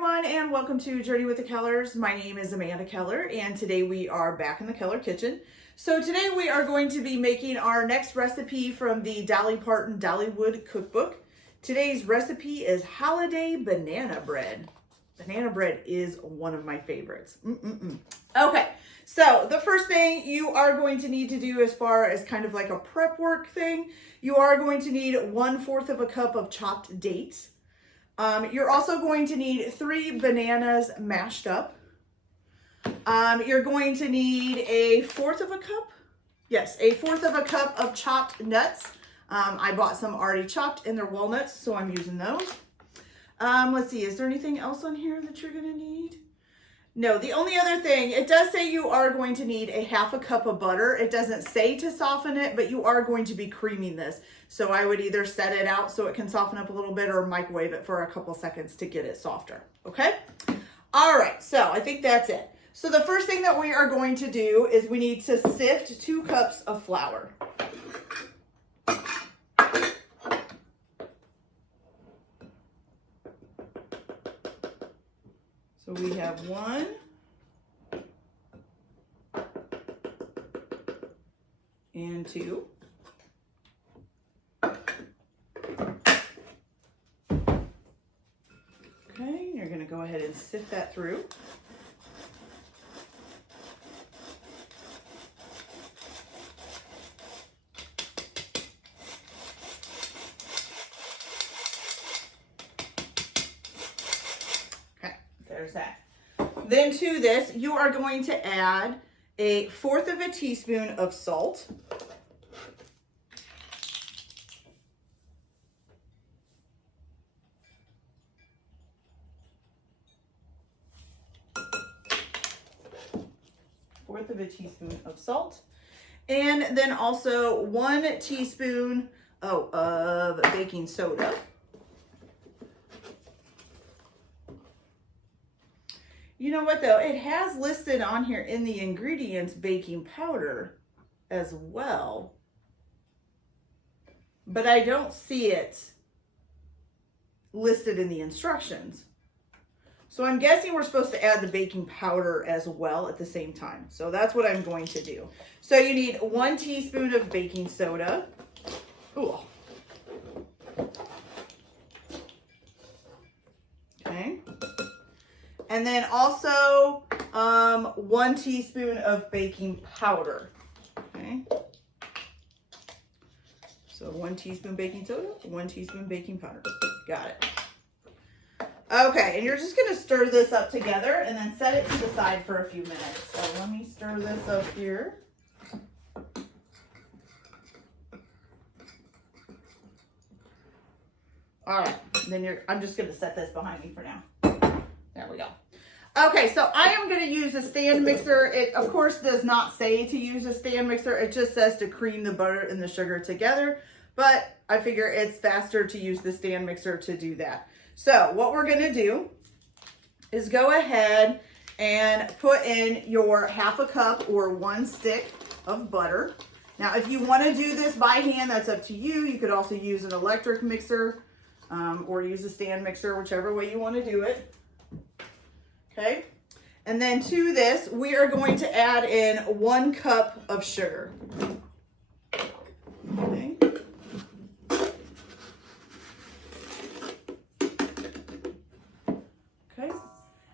everyone, and welcome to Journey with the Kellers. My name is Amanda Keller, and today we are back in the Keller kitchen. So today we are going to be making our next recipe from the Dolly Parton Dollywood cookbook. Today's recipe is holiday banana bread. Banana bread is one of my favorites. Okay, so the first thing you are going to need to do as far as kind of like a prep work thing, you are going to need 1/4 of a cup of chopped dates. You're also going to need 3 bananas mashed up. You're going to need a 1/4 of a cup. Yes, a 1/4 of a cup of chopped nuts. I bought some already chopped and they're walnuts, so I'm using those. Let's see, is there anything else on here that you're gonna need? No, the only other thing, it does say you are going to need a 1/2 cup of butter. It doesn't say to soften it, but you are going to be creaming this. So I would either set it out so it can soften up a little bit or microwave it for a couple seconds to get it softer, okay? All right, so I think that's it. So the first thing that we are going to do is we need to sift 2 cups of flour. So we have 1, and 2. Okay, you're going to go ahead and sift that through. There's that. Then to this, you are going to add a 1/4 of a teaspoon of salt. Fourth of a teaspoon of salt. And then also 1 teaspoon of baking soda. You know what though, it has listed on here in the ingredients baking powder as well, but I don't see it listed in the instructions. So I'm guessing we're supposed to add the baking powder as well at the same time. So that's what I'm going to do. So you need 1 teaspoon of baking soda. Ooh. Okay. And then also 1 teaspoon of baking powder. Okay. So 1 teaspoon baking soda, 1 teaspoon baking powder. Got it. Okay, and you're just gonna stir this up together and then set it to the side for a few minutes. So let me stir this up here. All right, then I'm just gonna set this behind me for now. There we go. Okay, so I am going to use a stand mixer. It, of course, does not say to use a stand mixer. It just says to cream the butter and the sugar together. But I figure it's faster to use the stand mixer to do that. So what we're going to do is go ahead and put in your 1/2 cup or 1 stick of butter. Now, if you want to do this by hand, that's up to you. You could also use an electric mixer or use a stand mixer, whichever way you want to do it. Okay, and then to this, we are going to add in 1 cup of sugar. Okay. Okay,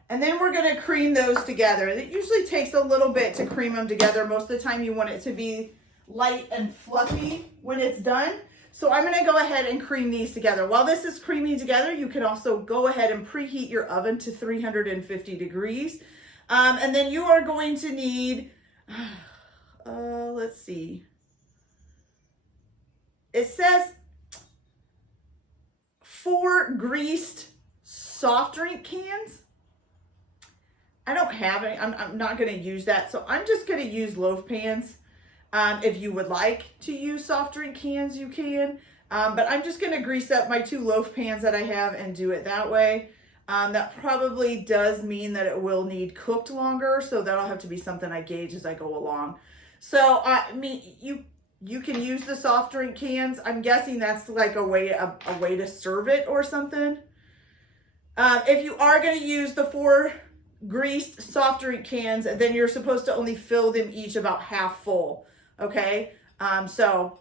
and then we're going to cream those together. It usually takes a little bit to cream them together. Most of the time you want it to be light and fluffy when it's done. So I'm going to go ahead and cream these together. While this is creaming together, you can also go ahead and preheat your oven to 350 degrees. And then you are going to need, let's see. It says 4 greased soft drink cans. I don't have any. I'm not going to use that. So I'm just going to use loaf pans. If you would like to use soft drink cans, you can. But I'm just going to grease up my 2 loaf pans that I have and do it that way. That probably does mean that it will need cooked longer. So that'll have to be something I gauge as I go along. So I mean, you can use the soft drink cans. I'm guessing that's like a way to serve it or something. If you are going to use the 4 greased soft drink cans, then you're supposed to only fill them each about half full. Okay. So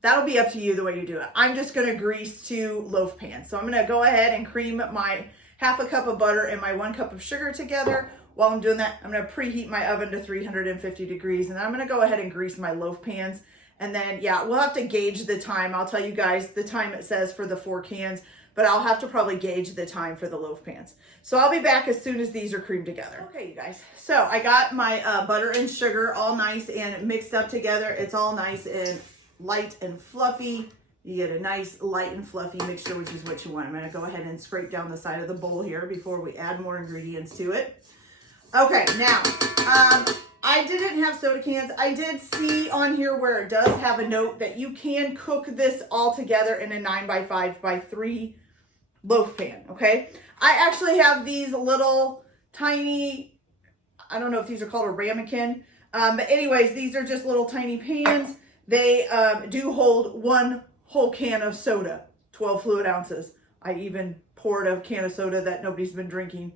that'll be up to you the way you do it. I'm just going to grease 2 loaf pans. So I'm going to go ahead and cream my half a cup of butter and my 1 cup of sugar together. While I'm doing that, I'm going to preheat my oven to 350 degrees, and then I'm going to go ahead and grease my loaf pans. And then, yeah, we'll have to gauge the time. I'll tell you guys the time it says for the 4 cans, but I'll have to probably gauge the time for the loaf pans. So I'll be back as soon as these are creamed together. Okay, you guys. So I got my butter and sugar all nice and mixed up together. It's all nice and light and fluffy. You get a nice light and fluffy mixture, which is what you want. I'm going to go ahead and scrape down the side of the bowl here before we add more ingredients to it. Okay, now, I didn't have soda cans. I did see on here where it does have a note that you can cook this all together in a 9x5x3 loaf pan, okay? I actually have these little tiny, I don't know if these are called a ramekin, but anyways, these are just little tiny pans. They do hold 1 whole can of soda, 12 fluid ounces. I even poured a can of soda that nobody's been drinking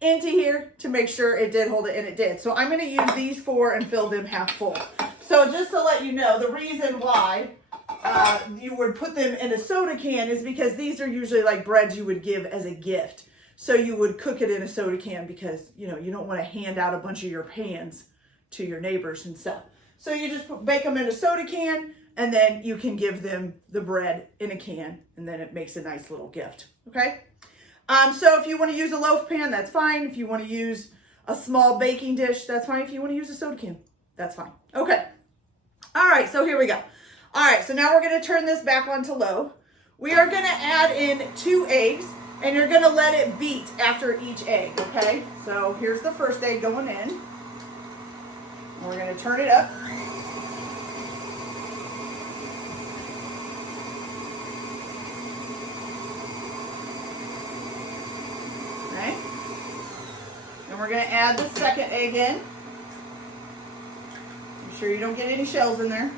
into here to make sure it did hold it, and it did. So I'm going to use these 4 and fill them half full. So just to let you know, the reason why you would put them in a soda can is because these are usually like breads you would give as a gift. So you would cook it in a soda can because, you know, you don't want to hand out a bunch of your pans to your neighbors and stuff. So you just bake them in a soda can, and then you can give them the bread in a can, and then it makes a nice little gift, okay? So if you want to use a loaf pan, that's fine. If you want to use a small baking dish, that's fine. If you want to use a soda can, that's fine. Okay. All right, so here we go. All right, so now we're going to turn this back onto low. We are going to add in 2 eggs, and you're going to let it beat after each egg, okay? So here's the first egg going in. And we're going to turn it up. Okay. And we're going to add the second egg in. Make sure you don't get any shells in there.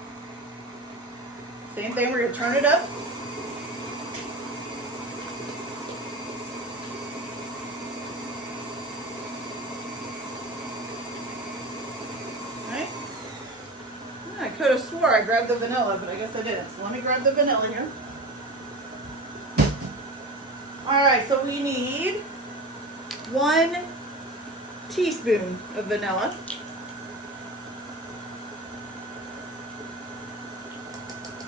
Same thing, we're going to turn it up. Okay. I could have swore I grabbed the vanilla, but I guess I didn't. So let me grab the vanilla here. Alright, so we need 1 teaspoon of vanilla.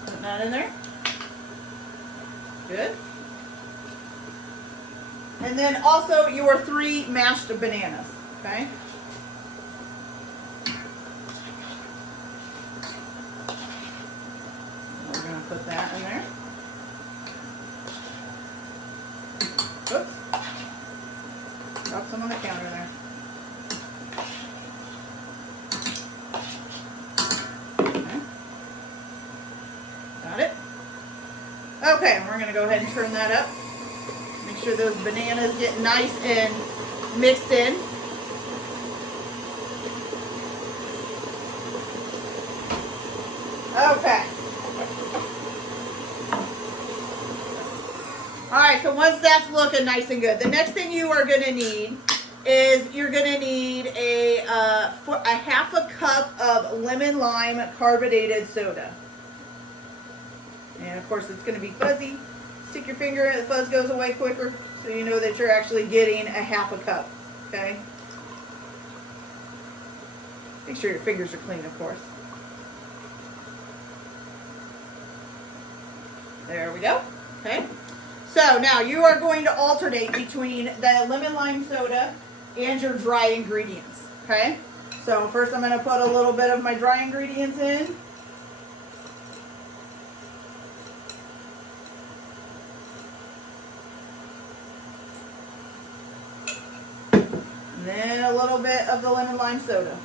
Put that in there. Good. And then also your 3 mashed bananas, okay? We're going to put that in there. Oops. Drop some on the counter there. Okay. Got it? Okay, and we're going to go ahead and turn that up. Make sure those bananas get nice and mixed in. Okay. Alright, so once that's looking nice and good, the next thing you are going to need is you're going to need a half a cup of lemon lime carbonated soda. And of course it's going to be fuzzy. Stick your finger in, the fuzz goes away quicker, so you know that you're actually getting a half a cup, okay? Make sure your fingers are clean, of course. There we go, okay? So now you are going to alternate between the lemon lime soda and your dry ingredients, okay? So first I'm going to put a little bit of my dry ingredients in. And then a little bit of the lemon lime soda.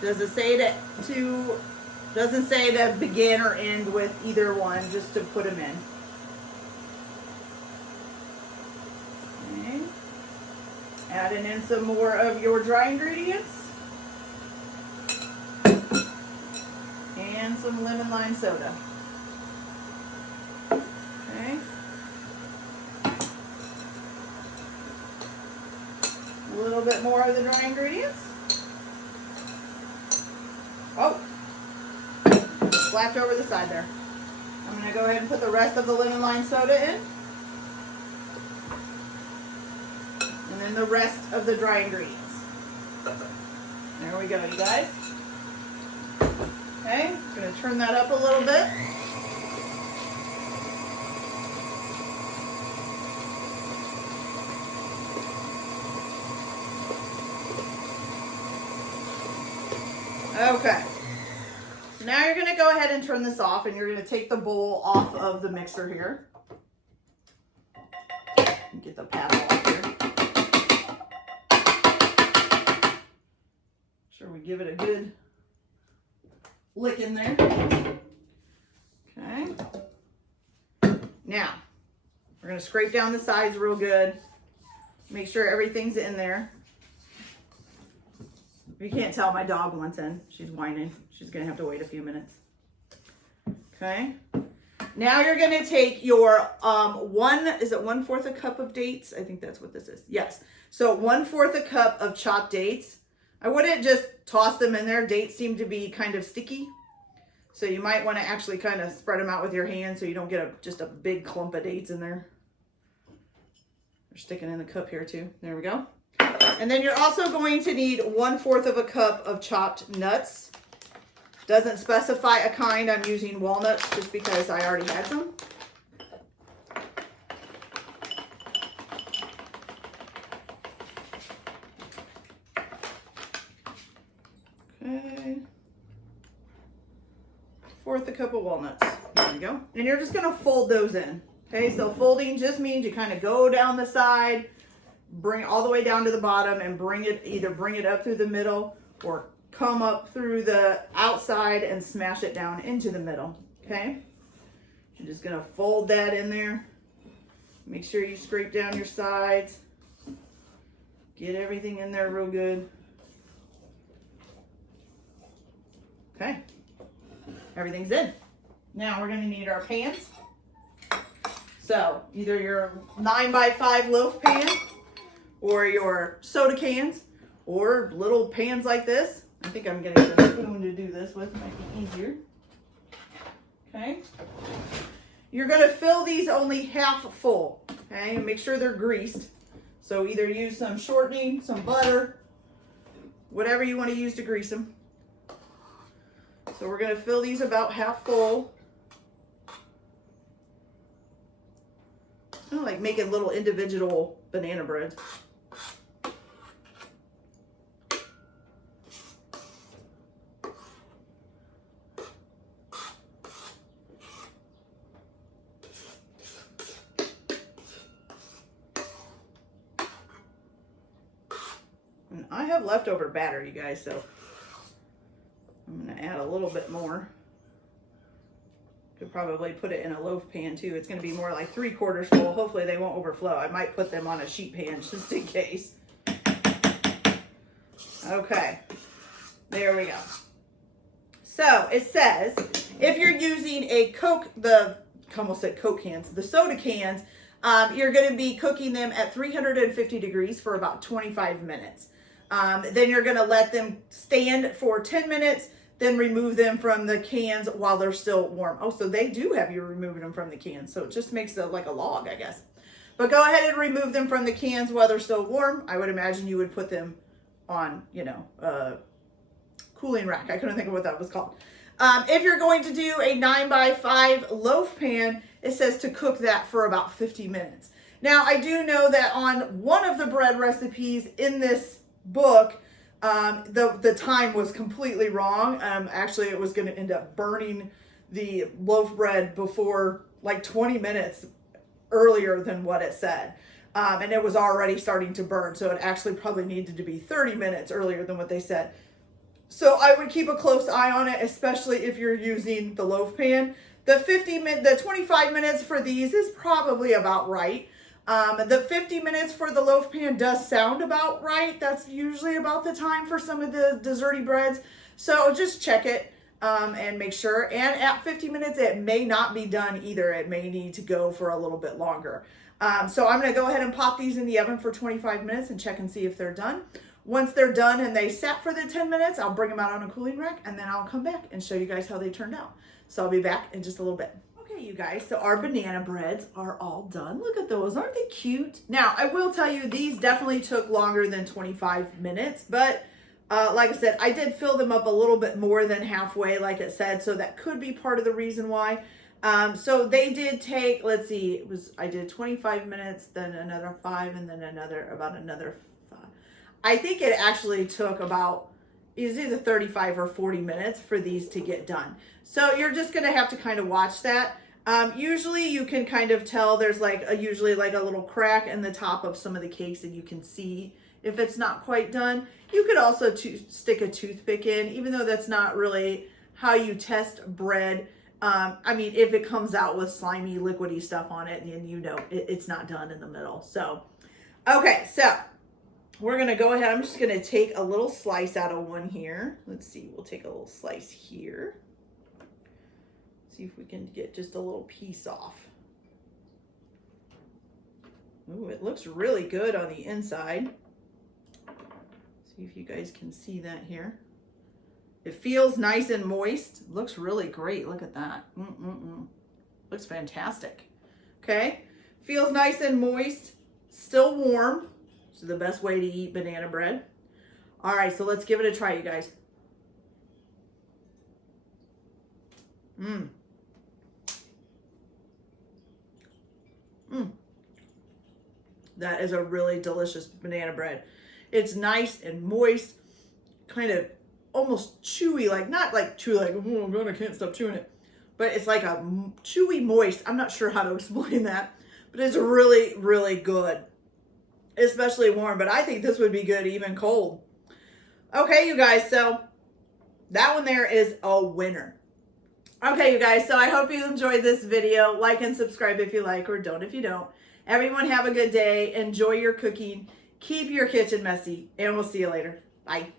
Doesn't say to begin or end with either one, just to put them in. Okay. Adding in some more of your dry ingredients. And some lemon lime soda. Okay. little bit more of the dry ingredients. Oh, slapped over the side there. I'm going to go ahead and put the rest of the lemon lime soda in. And then the rest of the dry ingredients. There we go, you guys. Okay, going to turn that up a little bit. Okay, so now you're going to go ahead and turn this off, and you're going to take the bowl off of the mixer here. Get the paddle off here. Sure we give it a good lick in there. Okay. Now, we're going to scrape down the sides real good. Make sure everything's in there. If you can't tell, my dog wants in. She's whining. She's going to have to wait a few minutes. Okay. Now you're going to take your, is it 1/4 a cup of dates? I think that's what this is. Yes. So 1/4 a cup of chopped dates. I wouldn't just toss them in there. Dates seem to be kind of sticky. So you might want to actually kind of spread them out with your hand so you don't get just a big clump of dates in there. They're sticking in the cup here too. There we go. And then you're also going to need 1/4 of a cup of chopped nuts. Doesn't specify a kind. I'm using walnuts just because I already had some. Okay. 1/4 a cup of walnuts. There we go. And you're just going to fold those in. Okay, so folding just means you kind of go down the side, bring it all the way down to the bottom, and either bring it up through the middle or come up through the outside and smash it down into the middle. Okay, you're just going to fold that in there. Make sure you scrape down your sides. Get everything in there real good. Okay, everything's in. Now we're going to need our pans. So either your 9x5 loaf pan or your soda cans or little pans like this. I think I'm getting a spoon to do this with, might be easier. Okay. You're going to fill these only half full. Okay, and make sure they're greased. So either use some shortening, some butter, whatever you want to use to grease them. So we're going to fill these about half full. Kind of like making little individual banana breads. And I have leftover batter, you guys, so I'm going to add a little bit more. Could probably put it in a loaf pan too. It's going to be more like 3/4 full. Hopefully they won't overflow. I might put them on a sheet pan just in case. Okay, there we go. So it says if you're using a almost said Coke cans, the soda cans, you're going to be cooking them at 350 degrees for about 25 minutes. Then you're going to let them stand for 10 minutes. Then remove them from the cans while they're still warm. Oh, so they do have you removing them from the cans. So it just makes it like a log, I guess. But go ahead and remove them from the cans while they're still warm. I would imagine you would put them on, cooling rack. I couldn't think of what that was called. If you're going to do a 9x5 loaf pan, it says to cook that for about 50 minutes. Now, I do know that on one of the bread recipes in this book, the time was completely wrong. Actually, it was going to end up burning the loaf bread before like 20 minutes earlier than what it said. And it was already starting to burn. So it actually probably needed to be 30 minutes earlier than what they said. So I would keep a close eye on it, especially if you're using the loaf pan. The 25 minutes for these is probably about right. The 50 minutes for the loaf pan does sound about right. That's usually about the time for some of the desserty breads. So just check it. and make sure. And at 50 minutes, it may not be done either. It may need to go for a little bit longer. So I'm going to go ahead and pop these in the oven for 25 minutes and check and see if they're done. Once they're done and they sat for the 10 minutes, I'll bring them out on a cooling rack, and then I'll come back and show you guys how they turned out. So I'll be back in just a little bit. Okay, you guys, so our banana breads are all done. Look at those, aren't they cute? Now, I will tell you, these definitely took longer than 25 minutes, but like I said, I did fill them up a little bit more than halfway, like it said, so that could be part of the reason why. So they did take, let's see, I did 25 minutes, then another 5, and then about another 5. I think it actually took about, it's either 35 or 40 minutes for these to get done. So you're just going to have to kind of watch that. Usually you can kind of tell there's usually like a little crack in the top of some of the cakes, and you can see if it's not quite done. You could also stick a toothpick in, even though that's not really how you test bread. I mean, if it comes out with slimy, liquidy stuff on it, then you know it's not done in the middle. So, okay, so we're going to go ahead. I'm just going to take a little slice out of one here. Let's see. We'll take a little slice here. See if we can get just a little piece off. Ooh, it looks really good on the inside. See if you guys can see that here. It feels nice and moist. Looks really great. Look at that. Looks fantastic. Okay. Feels nice and moist. Still warm. This is the best way to eat banana bread. All right, so let's give it a try, you guys. That is a really delicious banana bread. It's nice and moist, kind of almost chewy, like not like chewy, like, oh, I can't stop chewing it. But it's like a chewy moist. I'm not sure how to explain that, but it's really, really good, especially warm. But I think this would be good even cold. Okay, you guys, so that one there is a winner. Okay, you guys, so I hope you enjoyed this video. Like and subscribe if you like, or don't if you don't. Everyone have a good day. Enjoy your cooking. Keep your kitchen messy, and we'll see you later. Bye.